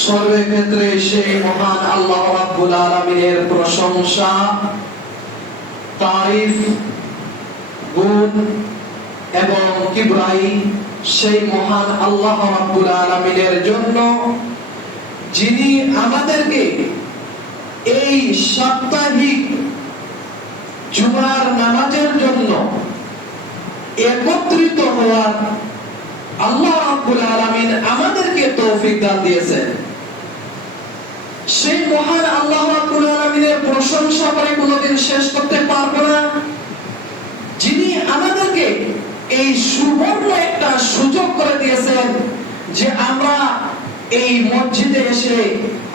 সর্বক্ষেত্রে সেই মহান আল্লাহ রাব্বুল আলামিনের প্রশংসা, তারিফ, গুণ এবং কিবরাই সেই মহান আল্লাহ রাব্বুল আলামিনের জন্য, যিনি আমাদেরকে এই সাপ্তাহিক জুমার নামাজের জন্য একত্রিত হওয়ার আল্লাহ রাব্বুল আলামিন আমাদেরকে তৌফিক দান দিয়েছেন। সেই মহান আল্লাহ রাব্বুল আলামিনের প্রশংসা করে কোনোদিন শেষ করতে পারবো না, যিনি আমাদেরকে এই সুবর্ণ একটা সুযোগ করে দিয়েছেন যে আমরা এই মসজিদে এসে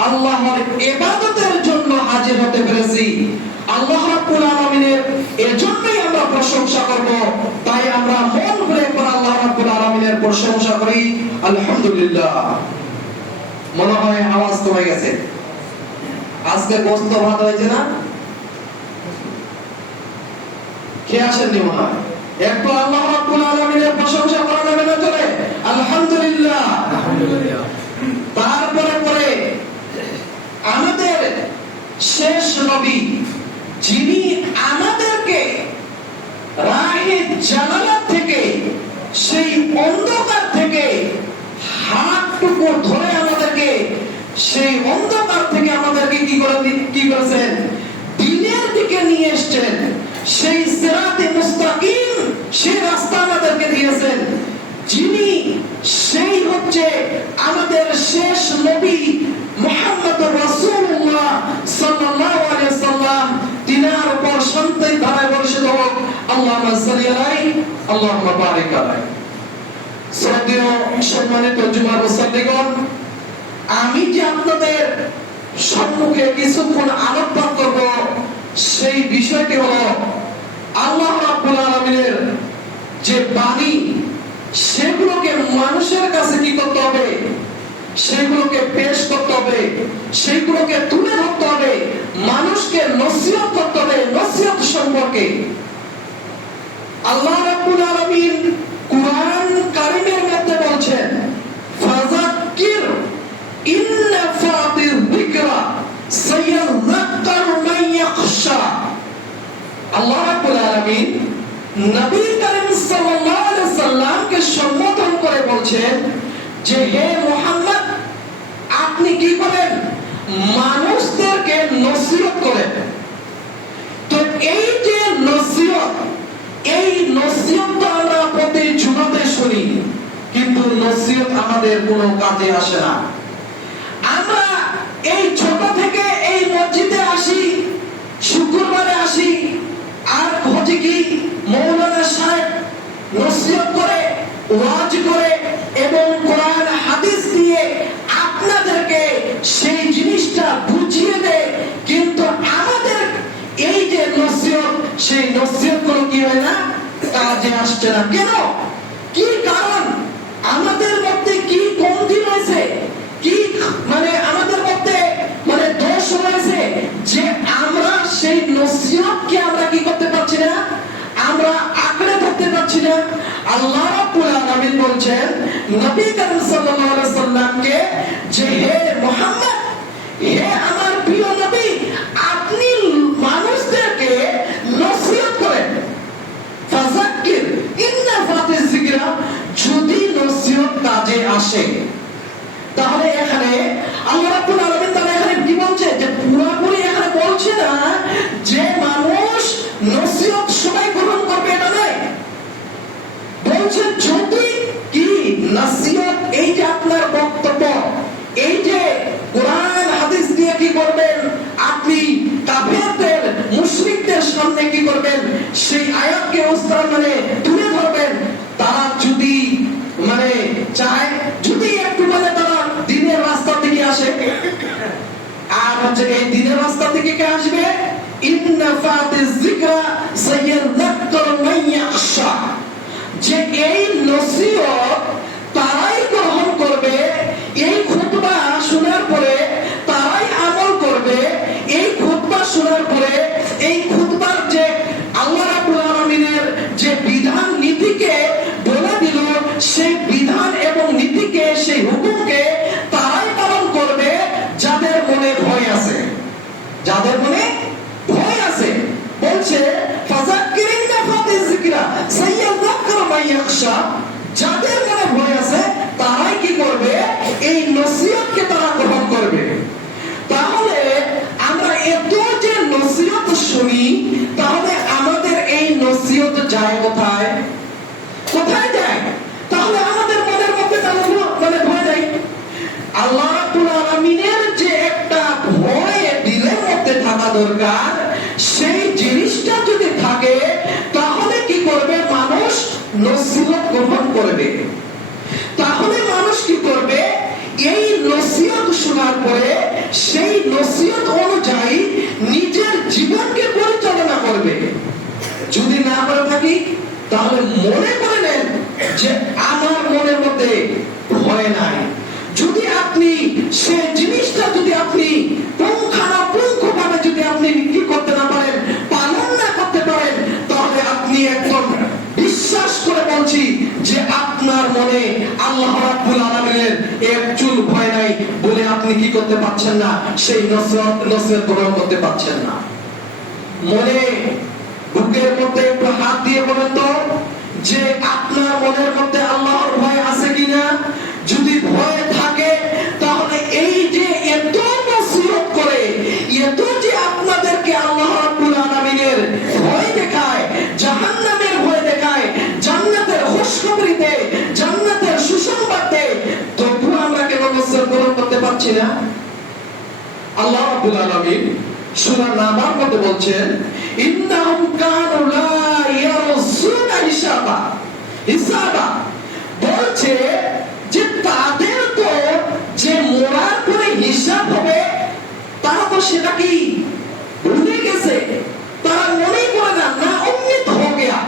আল্লাহর ইবাদতের জন্য হাজির হতে পেরেছি। আল্লাহ রাব্বুল আলামিনের এজন্যই আমরা প্রশংসা করব। তাই আমরা মন ভরে আল্লাহ রাব্বুল আলামিনের প্রশংসা করি, আলহামদুলিল্লাহ। মনে হয় আওয়াজ কমে গেছে। আজকে গোস্ত ভাত হয়েছে না? কে আসেননি মনে হয়? একটু আল্লাহ রাব্বুল আলামিনের প্রশংসা করা যাবে না? চলে আলহামদুলিল্লাহ। তারপরে পরে আমাদের শেষ নবী, যিনি আমাদেরকে রাহে জালালাত থেকে, সেই অন্ধকার থেকে হাতটুকু ধরে আমাদেরকে সেই অন্ধকার থেকে আমাদেরকে কি করেছেন? দিনের দিকে নিয়ে এসেছেন। সেই সিরাতে মুস্তাকিম, সেই রাস্তা আমাদেরকে দিয়েছেন। যিনি সেই হচ্ছে আমাদের শেষ নবী মুহাম্মদুর রাসূলুল্লাহ সাল্লাল্লাহু আলাইহি ওয়াসাল্লাম। তিনার উপর শান্তি ধারায় বর্ষিত হোক। আল্লাহুম্মা সাল্লি আলাইহি, আল্লাহুম্মা বারিক আলাইহি। শ্রদ্ধেয় সম্মানিত জুমার মুসল্লিগণ, আমি যে আপনাদের সম্মুখে কিছুক্ষণ আলোকপাত করব, সেই বিষয়টি হলো আল্লাহ রাব্বুল আলামিনের যে বাণী, সেগুলোকে মানুষের কাছে কি করতে হবে? সেগুলোকে পেশ করতে হবে, সেগুলোকে তুলে ধরতে হবে, মানুষকে নসিহত করতে হবে। নসিহত সম্পর্কে আল্লাহ রাব্বুল আলামিন কুরআন কারীমের মধ্যে বলছেন, ফাযাক্কির ইন্না ফাতির যিকরা সায়াযাক্কারু মান ইয়াখশা। আল্লাহ রাব্বুল আলামিন নবী করিম সাল্লাল্লাহু আলাইহি সাল্লামকে সম্বোধন করে বলছেন যে, হে মুহাম্মদ, আপনি কি করেন? মানুষদেরকে নসিহত করেন। তো এই যে নসিহত, এই নসিহত তো আমরা প্রতি জুমাতে শুনি, কিন্তু নসিহত আমাদের কোনো কাজে আসে না। আমরা এই ছোট থেকে এই মসজিদে আসি, শুক্রবারে আসি, আর হচ্ছে কি মৌলানা সাহেব নসিহত করে, ওয়াজ করে এবং কোরআন হাদিস দিয়ে আপনাদেরকে সেই জিনিসটা বুঝিয়ে দেয়। কিন্তু আমাদের এই যে নসিহত, সেই নসিহত গুলো কি হয় না? কাজে আসছে না। কেন? কি কারণ? আমাদের মধ্যে কি কমতি রয়েছে? কি আমাদের মধ্যে দোষ রয়েছে যে আমরা সেই নসিহতকে আমরা কি করতে পারছি না? আমরা আঁকড়ে ধরতে পারছি না। আল্লাহ রাব্বুল আলামিন বলছেন নবী করিম সাল্লাল্লাহু আলাইহি সাল্লামকে যে, হে মুহাম্মদ, হে আমার প্রিয় নবী, আপনি মানুষদেরকে নসিহত করেন। ফাযাক্কির ইন্না ফাতির যিকরা, যদি নসিহত কাজে আসে। তাহলে এখানে আল্লাহ রাব্বুল আলামিন তারা এখানে কি বলছে? যে পুরোপুরি এখানে বলছে না যে মানুষ নসিহত সবাই গ্রহণ করবে, এটা নয়। বলছে যদি কি নসিহত, এই যে আপনার বক্তব্য, এই যে কোরআন হাদিস দিয়ে কি করবেন? আপনি কাফেরদের, মুশরিকদের সামনে কি করবেন? সেই আয়াতকে তুলে ধরবেন। তারা যদি চায়, যদি একটু তারা দ্বীনের রাস্তা থেকে আসে, আর হচ্ছে এই দ্বীনের রাস্তা থেকে কে আসবে? ইন্না ফাতিজ যিকরা সায়াযাক্কারু মান ইয়াখশা। যে এই নসিহত তারাই গ্রহণ করবে, এই খুতবা শোনার পরে তারাই আমল করবে। এই খুতবা শোনার পরে এই খুতবার যে আল্লাহ রাব্বুল আলামিনের যে বিধান নীতিকে বলে দিল, সেই বিধান এবং নীতিকে, সেই হুকুমকে তারাই পালন করবে। ইয়াখশা, যাদের মনে ভয় আছে তারাই কি করবে? এই নসিহতকে তারা গ্রহণ করবে। তাহলে আমরা এত যে নসিহত শুনি, তাহলে আমাদের এই নসিহত যায় কোথায়? কোথায় যায়? তাহলে আমাদের মনের মধ্যে মানে ভয় নাই। আল্লাহ রাব্বুল আলামিনের যে একটা ভয় দিলের মধ্যে থাকা দরকার, সেই জিনিসটা যদি থাকে তাহলে কি করবে? মানুষ নসিহত গ্রহণ করবে। তাহলে মানুষ কি করবে? এই নসিহত শোনার পরে সেই নসিহত অনুযায়ী নিজের জীবনকে পরিচালনা করবে। যদি না করে থাকি তাহলে মনে করে নেন যে আমার মনের মধ্যে ভয় নাই। যদি আপনি সেই জিনিসটা যদি আপনি পুঙ্খানুপুঙ্খভাবে যদি আপনি কি করতে না পারেন, পালন না করতে পারেন, তাহলে আপনি একদম বিশ্বাস করে বলছি যে আপনার মনে আল্লাহ রাব্বুল আলামিনের এক চুল ভয় নাই বলে আপনি কি করতে পারছেন না? সেই নসিহত গ্রহণ করতে পারছেন না। মনে বুকের মধ্যে একটু হাত দিয়ে বলেন তো যে আপনার মনের মধ্যে আল্লাহর ভয় আছে কিনা? যদি ভয় থাকে তাহলে এই যে এত নসিহত করে, এত যে আপনাদেরকে আল্লাহ রাব্বুল আলামিনের ভয় দেখায়, জাহান্নামের ভয় দেখায়, জান্নাতের খুশখবরি দেয়, জান্নাতের সুসংবাদ দেয়, তবু আমরা কেন নসিহত গ্রহণ করতে পারছি না? আল্লাহ রাব্বুল আলামিন সূরা নাবার মধ্যে বলছেন, ইন্নাহুম কানু লা ইয়ারজুনা হিসাবা, বলছে যে তাদের তো যে মরার পরে হিসাব হবে তারা তো সেটা কি ভুলে গেছে। তারা মনেই করে না উম্মিদ হয়ে গেয়া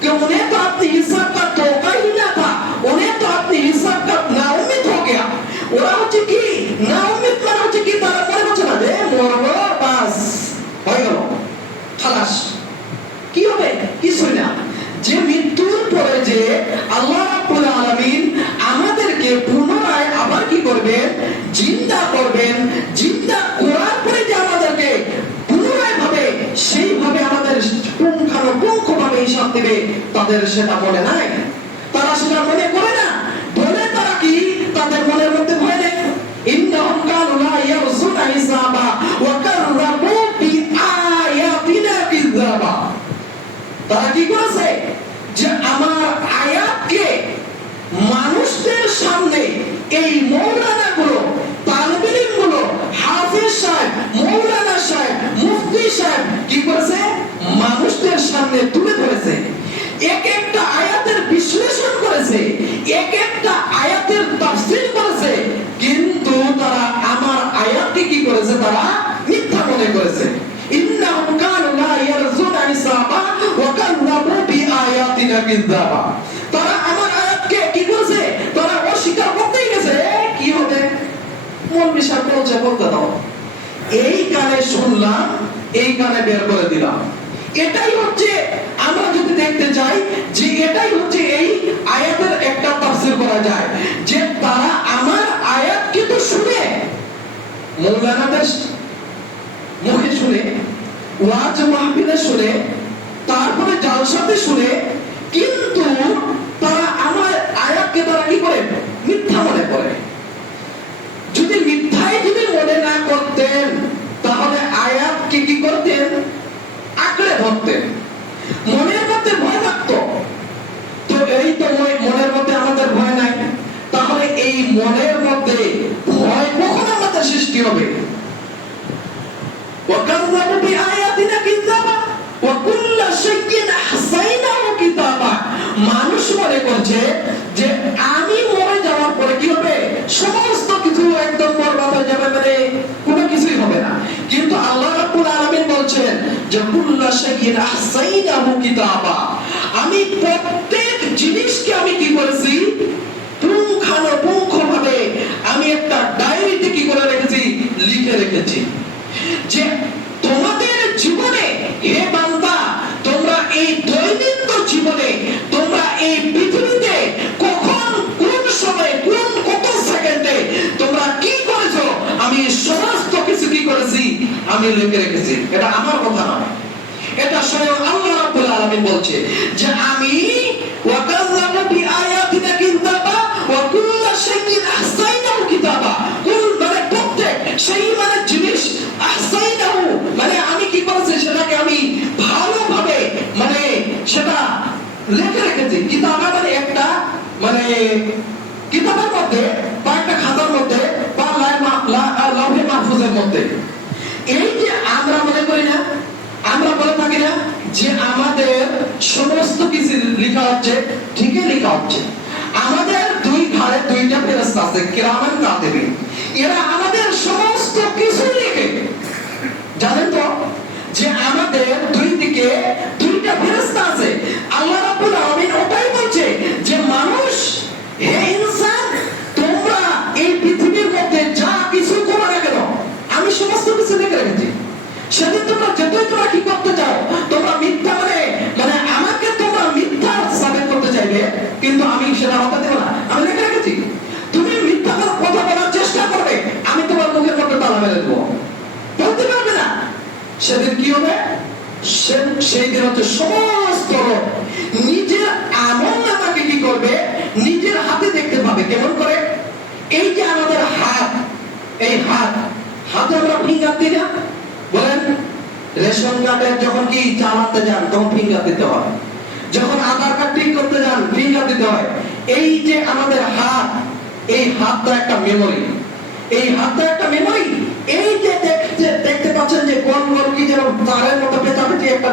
कि उन्हें तो अपने हिसाब का धोखा ही ना था, उन्हें तो अपने हिसाब का नाउम्मीद हो गया। ওরা হচ্ছে কি নাউম্মিদ, মানে হচ্ছে কি তারা মনে করছে না যে মরবো, বাস হয়ে গেল, খালাস, কি হবে? কিছুই না। যে মৃত্যুর পরে যে আল্লাহ রাব্বুল আলামিন আমাদেরকে পুনরায় আবার কি করবেন? জিন্দা করবেন। জিন্দা করার পরে যে আমাদেরকে পুনরায় ভাবে সেইভাবে আমাদের পুঙ্খানুপুঙ্খভাবে হিসাব দেবে, তাদের সেটা মনে নাই। তারা সেটা মনে করে না বলে তারা কি তাদের মনের মধ্যে ভয় নেই। ইন্নাহুম কানু লা ইয়ারজুনা হিসাবা ওয়া কাযযাবু বিআয়াতিনা কিযাবা। তারা কি করেছে? যে আমার আয়াতকে মানুষদের সামনে এই মৌলানা গুলো, তালিবে ইলম গুলো, হাফেজ সাহেব, মৌলানা সাহেব, মুফতি সাহেব কি করেছে? মানুষদের সামনে তুলে ধরেছে, এক একটা আয়াতের বিশ্লেষণ করেছে, এক একটা আয়াতের তাফসীর করেছে, কিন্তু তারা আমার আয়াতকে কি করেছে? তারা মিথ্যা মনে করেছে। ইন্নাহুম কানু লা ইয়ারজুনা হিসাবা ওয়া কাযযাবু বিআয়াতিনা কিযাবা। তারা আমার আয়াতকে কি করেছে? তারা অস্বীকার করতেই গেছে। কি হবে? মৌলভী সাহেব বলছে বলতে দাও, এই কানে শুনলাম, এই কানে বের করে দিলাম। এটাই হচ্ছে, আমরা যদি দেখতে চাই যে এটাই হচ্ছে এই আয়াতের একটা তাফসীর করা যায় যে তারা আমার আয়াতকে তো শুনে, মৌলানাদের মুখে শুনে, ওয়াজ মাহফিলে শুনে, তারপরে জালসাতে শুনে, কিন্তু তারা আমার আয়াতকে তারা কি করে? মিথ্যা মনে করে। যদি মিথ্যাই যদি মনে না করতেন তাহলে আয়াতকে কি করতেন? আঁকড়ে ধরতেন, মনের মধ্যে ভয় থাকতো। তো এই তো মনের মধ্যে আমাদের ভয় নাই, তাহলে এই মনের মধ্যে ভয় কখন আমাদের সৃষ্টি হবে? وَكَذَّبُوا بِآيَاتِنَا كِذَّابًا وَكُلَّ شَيْءٍ أَحْصَيْنَاهُ كِتَابًا। মানুষ মনে করছে যে আমি মরে যাওয়ার পরে কি হবে? সমস্ত কিছু একদম বরবাদ হয়ে যাবে, মানে কোনো কিছুই হবে না। কিন্তু আল্লাহ রাব্বুল আলামিন বলছেন যে কুল্লু শাইইন আহসাইনাহু কিতাবা, আমি প্রত্যেক জিনিসকে আমি কি করেছি? পুঙ্খানুপুঙ্খভাবে আমি একটা ডায়েরিতে কি করে রেখেছি? লিখে রেখেছি যে তোমাদের জীবনে, হে বান্দা, তোমরা এই দৈনন্দিন জীবনে, তোমরা এই পৃথিবীতে কখন, কোন সময়, কত সেকেন্ডে তোমরা কি করেছো, আমি সমস্ত কিছু কি করেছি? আমি লিখে রেখেছি। এটা আমার কথা নয়, এটা স্বয়ং আল্লাহ রাব্বুল আলামিন বলছে যে আমি ওয়া কাযাবু বিআয়াতিনা কিতাবা ওয়া কুল্লা শাইইন আহসাইনাহু কিতাবা। কুল মানে প্রত্যেক, সেই মানে জিনিস, আহসাইনাহু মানে আমি কি করেছি সেটাকে আমি ভালোভাবে মানে সেটা লিখে রেখেছি। কিতাবা মানে একটা মানে কিতাবের মধ্যে বা একটা খাতার মধ্যে বা লাউহে মাহফুজের মধ্যে। এই যে আমরা মনে করি না, আমরা বলে থাকি না যে আমাদের সমস্ত কিছু লেখা হচ্ছে, ঠিকই লেখা হচ্ছে। আমাদের দুই ঘাড়ে দুইটা ফেরেশতা আছে, কিরামান কাতিবিন। এরা আমাদের সমস্ত কিছু লিখে। জানেন তো যে আমাদের দুই দিকে দুইটা ফেরেশতা আছে। আল্লাহ রাব্বুল আলামিন ওটাই বলছে যে মানুষ, হে ইনসান, তোমরা এই পৃথিবীর মধ্যে যা কিছু করো না কেন আমি সমস্ত কিছু লিখে রেখেছি। সেদিন তোমরা যতই তোমরা কি করতে চাও, তোমরা মিথ্যা মানে আমাকে তোমরা মিথ্যা সাবেত করতে চাইবে, কিন্তু আমি সেটা হতে দেব না। আমি লিখে রেখেছি। তুমি মিথ্যা কথা বলার চেষ্টা করবে, আমি তোমার মুখের মধ্যে তালা মেরে দেবো, বলতে পারবে না। সেদিন কি হবে? সেই দিন হচ্ছে সমস্ত লোক নিজের আমল নামাকে কি করবে, নিজের হাতে দেখতে পাবে। কেমন করে? এই যে আমাদের হাত, এই হাতে আমরা ফিঙ্গার দিই না? বলেন, রেশন কার্ডের যখন কি চালাতে যান তখন ফিঙ্গার দিতে হয়, যখন আধার কার্ড ঠিক করতে যান ফিঙ্গার দিতে হয়। এই যে আমাদের হাত, এই হাতটা একটা মেমোরি, এই হাতটা একটা মেমোরি। এই যে দেখতে পাচ্ছেন যে কোন কোন কি যেন তারের মতো পেঁচাপেচি একটা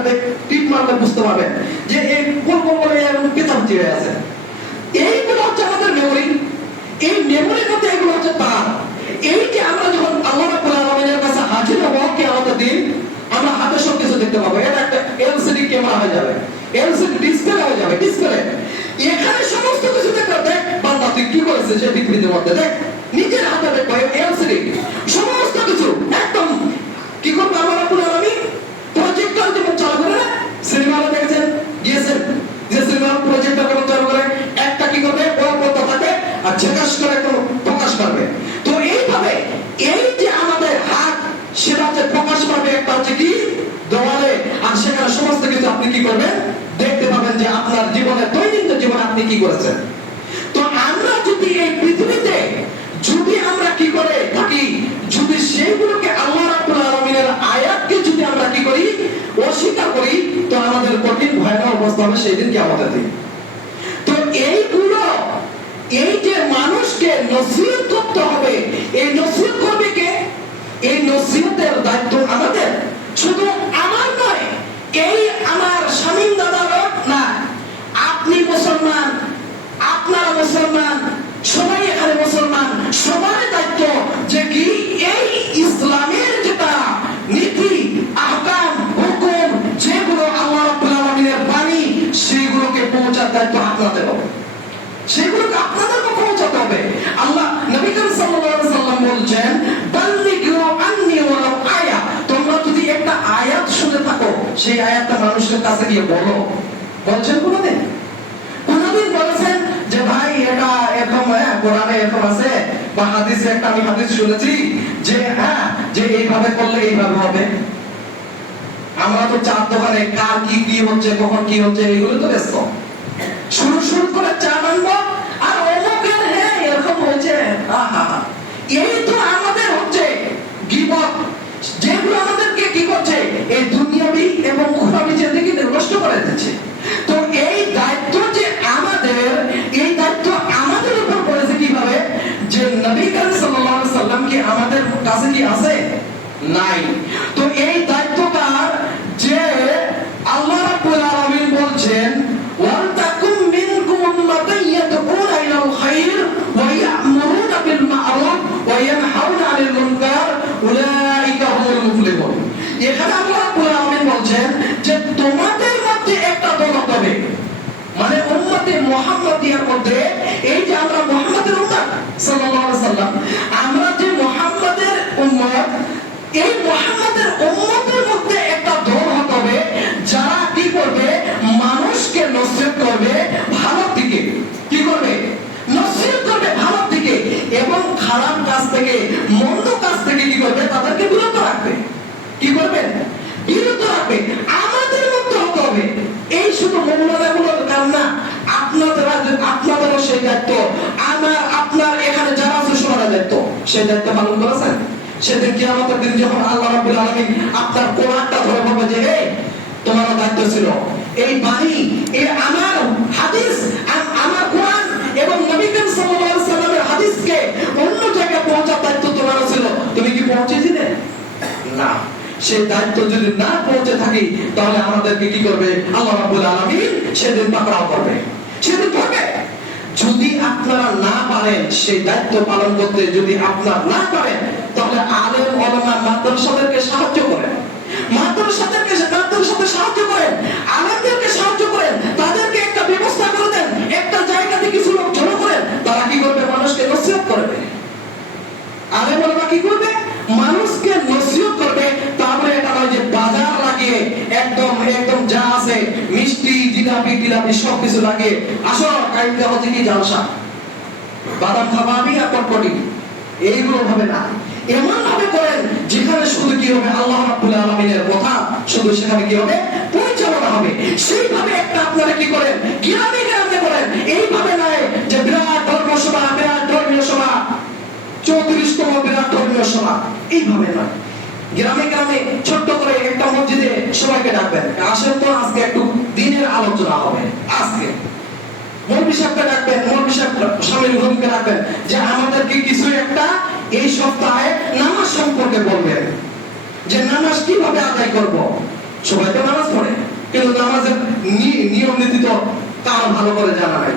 টিপ মারলে বুঝতে পারবেন যে এই কোন কোন করে পেঁচাপেচি হয়ে আছে। এইগুলো হচ্ছে আমাদের মেমোরি। এই মেমোরির মধ্যে এগুলো হচ্ছে তার। এই যে আমরা যখন আল্লাহ রাব্বুল আলামিনের কাছে হাজির হব কিয়ামতের দিন, আমরা হাতে সব কিছু দেখতে পাবো। এটা একটা এলসিডি ক্যামেরা হয়ে যাবে, এলসিডি ডিসপ্লে হয়ে যাবে, ডিসপ্লে। এখানে সমস্ত কিছু দেখতে, দেখ বান্দা তুই কি করেছিস সেই পৃথিবীর মধ্যে, দেখ নিজের হাতে দেখো এলসিডি সমস্ত কিছু একদম কি করবে আল্লাহ রাব্বুল আলামিন? প্রজেক্টর যেমন চালু করে না, সিনেমা হলে দেখেছেন গিয়েছেন যে সিনেমা প্রজেক্টর যেমন চালু করে, একটা কি করবে বড় পর্দা থাকে আর ঝাঁকাশ করে একদম প্রকাশ পাবে। তো এইভাবে এই যে আমাদের হাত, সেটা হচ্ছে প্রকাশ পাবে একটা হচ্ছে কি দেওয়ালে, আর সেখানে সমস্ত কিছু আপনি কি করবেন দেখতে পাবেন যে আপনার জীবনে, দৈনন্দিন জীবনে আপনি কি করেছেন। তো আমরা যদি এই পৃথিবীতে যদি আমরা কি করে থাকি, যদি সেইগুলোকে আল্লাহ রাব্বুল আলামিনের আয়াতকে যদি আমরা কি করি অস্বীকার করি, তো আমাদের কঠিন ভয়ানক অবস্থা হবে সেই দিন কিয়ামতের দিন। তো এইগুলো, এই যে মানুষকে নসিহত করতে হবে, এই নসিহত করবে কে? এই নসিহতের দায়িত্ব আমাদের, শুধু আমার নয়, এই আমার শামীম দাদার না, আপনি মুসলমান, আপনারা মুসলমান, সবাই এখানে মুসলমান, সবার দায়িত্ব যে কি এই ইসলামের যেটা নীতি, আহকাম, হুকুম, যেগুলো আল্লাহ রাব্বুল আলামিনের বাণী, সেগুলোকে পৌঁছার দায়িত্ব আপনাদের হবে, সেগুলোকে আপনাদেরকে পৌঁছাতে হবে। আল্লাহ নবী করিম সাল্লাল্লাহু আলাইহি সাল্লাম বলছেন, বাল্লিগু আন্নী ওয়ালাউ আয়া, তোমরা যদি একটা আয়াত শুনে থাকো, সেই আয়াতটা মানুষের কাছে গিয়ে বলো। বলছেন কোনদিন? কোনদিন বলেছেন যে ভাই এটা এরকম কোরআনে এরকম আছে বা হাদিসে একটা আমি হাদিস শুনেছি যে হ্যাঁ যে এইভাবে করলে এইভাবে হবে? আমরা তো চার দোকানে কার কি কি হচ্ছে, কখন কি হচ্ছে, এইগুলো তো ব্যস্ত। শুরু করে চা বানবো আর অমুকের হ্যাঁ এরকম হয়েছে, এই তো আমাদের হচ্ছে গীবত, যেগুলো আমাদেরকে কি করছে এই দুনিয়াবি এবং উখরাবি জিন্দেগি নষ্ট করে দিচ্ছে। তো এই দায়িত্ব যে আমাদের, এই দায়িত্ব আমাদের উপর পড়েছে কিভাবে? যে নবী করিম সাল্লাল্লাহু আলাইহি সাল্লাম কি আমাদের কাছে কি আছে? নাই। তো এই দায়িত্বটার যে আল্লাহ রাব্বুল আলামিন বলছেন, ওয়ালতাকুম মিনকুম উম্মাতুন ইয়াদউনা ইলাল খায়র ওয়া ইয়া'মুরুনা বিল মা'রুফ ওয়া ইয়ানহাউনা আনিল মুনকার উলাইকা হুমুল মুফলিহুন। এখানে আল্লাহ রাব্বুল আলামিন বলছেন যে তোমাদের মধ্যে একটা দল হবে, মানে উম্মতে মুহাম্মাদিয়ার মধ্যে, এই যে আমরা মুহাম্মাদের উম্মত সাল্লাল্লাহু আলাইহি সাল্লাম, আমরা যে মুহাম্মাদের উম্মত, এই মুহাম্মাদের উম্মতের মধ্যে একটা দল হবে যারা কি করবে, মানুষকে নসিহত করবে ভালোর দিকে, কি করবে নসিহত করবে ভালোর দিকে, এবং খারাপ কাজ থেকে, মন্দ কাজ থেকে কি করবে তাদেরকে বিরত রাখবে। কি করবে? বিরত রাখবে। আমাদের মৌলানাগুলোর কাম না, আপনাদেরও সেই দায়িত্ব। আপনার এখানে যারা আছে সবার দায়িত্ব, সেই দায়িত্ব পালন করেছেন। সেদিন কিয়ামতের দিন যখন আল্লাহ রাব্বুল আলামিন আপনার কোরআনটা ধরে বলবে যে এই তোমার দায়িত্ব ছিল, এই বাণী, এই আমার হাদিস, আমার কোরআন এবং নবী করিম সাল্লাল্লাহু আলাইহি সাল্লামের হাদিসকে অন্য জায়গায় পৌঁছার দায়িত্ব তোমার ছিল, তুমি কি পৌঁছেছিলে? না। সেই দায়িত্ব যদি না পৌঁছে থাকি তাহলে আমাদেরকে কি করবে আল্লাহ রাব্বুল আলামিন? সেদিন পাকড়াও করবে, সেদিন করবে। যদি আপনারা না পারেন সেই দায়িত্ব পালন করতে, যদি আপনারা না পারেন তাহলে আলেম ওলামা মাদ্রাসাদেরকে সাহায্য করেন, মাদ্রাসাদেরকে সাহায্য করেন, আলেমদেরকে সাহায্য করেন, তাদেরকে একটা ব্যবস্থা করে দেন, একটা জায়গাতে কিছু লোক জড়ো করেন, তারা কি করবে? মানুষকে নসিহত করবে। আলেম ওলামা কি করবে? মানুষকে নসিহত করবে। তারপরে এটা নয় যে বাজার লাগিয়ে একদম যা আছে মিষ্টি জিলাপি টিলাপি সবকিছু লাগিয়ে আসো কাইতে হচ্ছে কি জালসা, বাদাম খাবা আমি আর কটকটি, এইগুলো হবে না। এমন ভাবে করেন যেখানে শুধু কি হবে আল্লাহ রাব্বুল আলামিনের কথা শুধু সেখানে কি হবে পরিচালনা হবে। সেইভাবে একটা আপনারা কি করেন গ্রামে গ্রামে করেন। এইভাবে নয় যে বিরাট ধর্মীয় সভা, বিরাট ধর্মীয় সভা, 34তম বিরাট ধর্মীয় সভা, এইভাবে নয়। গ্রামে গ্রামে ছোট্ট করে একটা মসজিদে সবাইকে ডাকবেন, আসেন তো আজকে একটু দিনের আলোচনা হবে। আজকে মৌলভী সাহেবকে ডাকবেন, মৌলভী সাহেব স্বামীর ভূমিকা রাখবেন যে আমাদেরকে কিছু একটা এই সপ্তাহে নামাজ সম্পর্কে বলবেন, যে নামাজ কিভাবে আদায় করব। সবাই তো নামাজ পড়ে, কিন্তু নামাজের নিয়ম নীতি তো তার ভালো করে জানা নাই।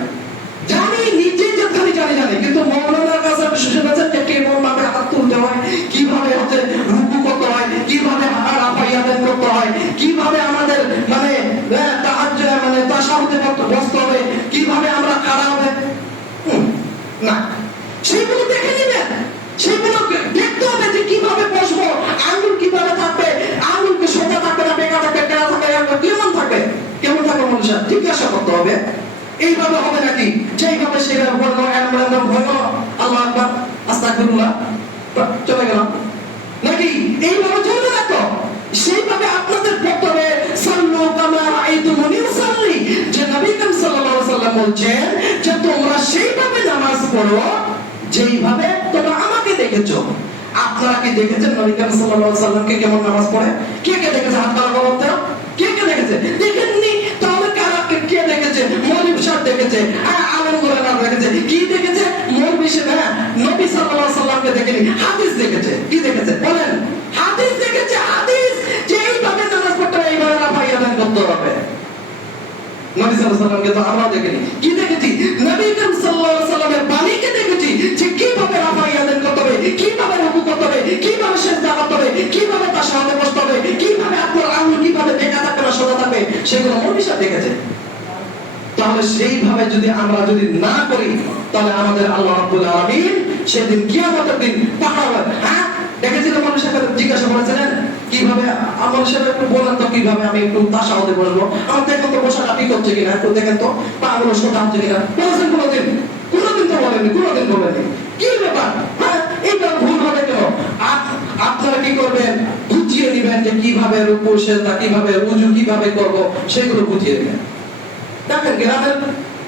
জানি নিজে যেখানে জানি, কিন্তু মৌলানার কাছে বিশেষজ্ঞ কেমন ভাবে হাত তুলতে হয়, কিভাবে হচ্ছে রুকু করতে হয়, কিভাবে রাফাইয়াদান করতে হয়, কিভাবে আমাদের মানে তাহাজ্জুদ মানে তাশাহুদে বসতে হবে, কিভাবে আমরা খাড়া হবে না, সেগুলো দেখে নেবেন। সেগুলো দেখতে হবে যে কিভাবে বসবো, আঙ্গুল কিভাবে থাকবে, আঙ্গুলকে সোজা থাকবে না বেঁকা থাকবে, টেরা থাকবে, কেমন থাকবে মনুষ্য জিজ্ঞাসা করতে হবে। এইভাবে হবে নাকি যেইভাবে সেভাবে বললো আল্লাহ আকবার আস্তাগফিরুল্লাহ চলে গেলাম নাকি? এইভাবে চলবে না তো। সেইভাবে আপনাদের পড়তে হবে সাল্লু কামা রাআইতুমুনি উসাল্লি, যে নবী করিম সাল্লাল্লাহু আলাইহি ওয়াসাল্লাম বলছেন যে তোমরা সেইভাবে নামাজ পড়ো যেইভাবে তোমরা আমাকে দেখেছো। আপনারা কি দেখেছেন নবী করিম সাল্লাল্লাহু আলাইহি ওয়াসাল্লামকে কেমন নামাজ পড়ে? কে কে দেখেছে? হাত তারা বলতে কে কে দেখেছে? দেখেননি? তাহলে কে দেখেছে? মৌলভী সাহেব দেখেছে, আলেম ওলামা দেখেছে। কি দেখেছে? মৌলভী সাহেব নবী সাল্লাল্লাহু আলাইহি ওয়াসাল্লামকে দেখেনি, হাদিস দেখেছে। কি দেখেছে বলেন? হাদিস দেখেছে। হাদিস যে এইভাবে নামাজ পড়তে হবে, এইভাবে রাফাইয়াদান করতে হবে। নবী সাল্লাল্লাহু আলাইহি ওয়াসাল্লামকে তো আমরা দেখিনি। কি দেখেছি? নবী করিম সাল্লাল্লাহু আলাইহি ওয়াসাল্লামের বাণীকে দেখেছি যে কিভাবে রাফাইয়াদান করতে হবে, কিভাবে রুকু করতে হবে, কিভাবে সিজদা করতে হবে, কিভাবে তাশাহুদে বসতে হবে, কিভাবে আপনার আঙ্গুল কিভাবে বেঁকা থাকবে না সোজা থাকবে, সেগুলো মৌলভী সাহেব দেখেছে। তাহলে সেইভাবে যদি আমরা না করি তাহলে আমাদের আল্লাহ রাব্বুল আলামিন সেদিন কিয়ামতের দিন পাকড়াবে। হ্যাঁ দেখেছিলেন মৌলভী সাহেব জিজ্ঞাসা করেছিলেন কিভাবে? আমার সাহেব একটু বলেন তো কিভাবে আমি একটু তাশাহুদে বসবো, আমার দেখেন তো বসাটা ঠিক হচ্ছে কিনা, একটু দেখেন তো পাগুলো সোজা হচ্ছে কিনা। বলেছেন কোনোদিন? তো বলেননি, কোনোদিন বলেননি। কি ব্যাপার? হ্যাঁ এইটা ভুল হবে কেন? আপনারা কি করবেন? বুঝিয়ে দিবেন যে কিভাবে রুকু সিজদা, কিভাবে ওযু কিভাবে করব, সেগুলো বুঝিয়ে দিবেন। দেখেন গ্রামের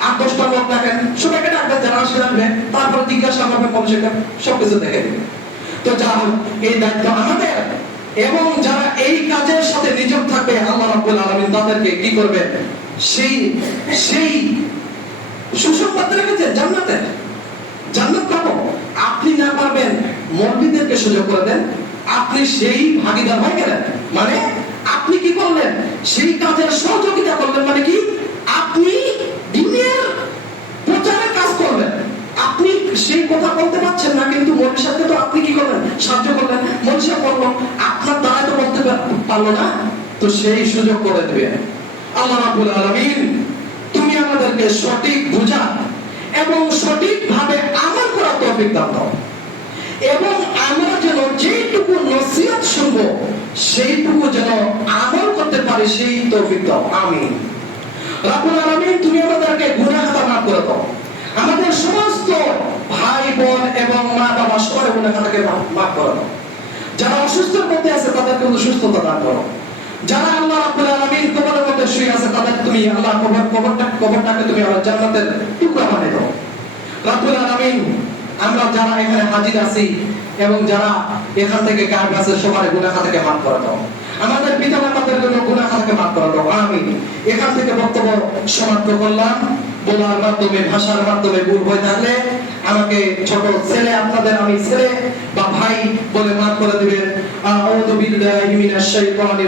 8-10টা লোক দেখেন, সবাইকে ডাকবেন, যারা আসবে তারপরে জিজ্ঞাসা করবেন মানুষকে, সবকিছু দেখে দিবেন। তো যা হোক এই দায়িত্ব আমাদের, এবং যারা এই কাজের সাথে নিযুক্ত থাকবে আল্লাহ রাব্বুল আলামিন তাদেরকে কি করবেন? সেই সুসংবাদ রেখেছে জান্নাত পাবো। আপনি না পারবেন, মৌলভীদেরকে সুযোগ করে দেন, আপনি সেই ভাগীদার হয়ে গেলেন। মানে আপনি কি করলেন? সেই কাজের সহযোগিতা করলেন। মানে কি? আপনি দ্বীনের প্রচারের কাজ করবেন। আপনি সেই কথা বলতে পারছেন না, কিন্তু মৌলভী সাহেবকে তো আপনি কি করলেন? সাহায্য করলেন। মৌলভী সাহেব বলল, আপনার দ্বারা তো বলতে পারলো না, তো সেই সুযোগ করে দিবেন। আল্লাহ রাব্বুল আলামিন তুমি আমাদেরকে সঠিক বুঝা এবং সঠিকভাবে আমল করার তৌফিক দাও, এবং আমরা যেন যেটুকু নসিহত শুনবো সেইটুকু যেন আমল করতে পারি, সেই তৌফিক দাও। আমিন। রাব্বুল আলামিন তুমি আমাদেরকে গুনাহ খাতা মাফ করে দাও। আমাদের সমস্ত ভাই বোন এবং মা বাবা সবার গুনাহ খাতাকে মাফ করে দাও। যারা অসুস্থের মধ্যে আছে তাদেরকে সুস্থতা দান করো। যারা আল্লাহ রাব্বুল আলামিন কবরের মধ্যে শুয়ে আছে তাদের তুমি আল্লাহ কবরটাকে তুমি আল্লাহ জান্নাতের টুকরা বানিয়ে দাও রাব্বুল আলামিন। আমরা যারা এখানে হাজির আছি এবং যারা এখান থেকে গায়েব আছে সবার গুনাহ থেকে মাফ করে দাও, আমাদের পিতামাতাদের জন্য গুনাহ থেকে মাফ করে দাও, আমিন। এখান থেকে বক্তব্য সমাপ্ত করলাম। বলার মাধ্যমে ভাষার মাধ্যমে ভুল হয়ে থাকলে আমাকে ছোট ছেলে আপনাদের আমি ছেলে বা ভাই বলে মাফ করে দিবেন। আউযু বিল্লাহি মিনাশ শাইতানির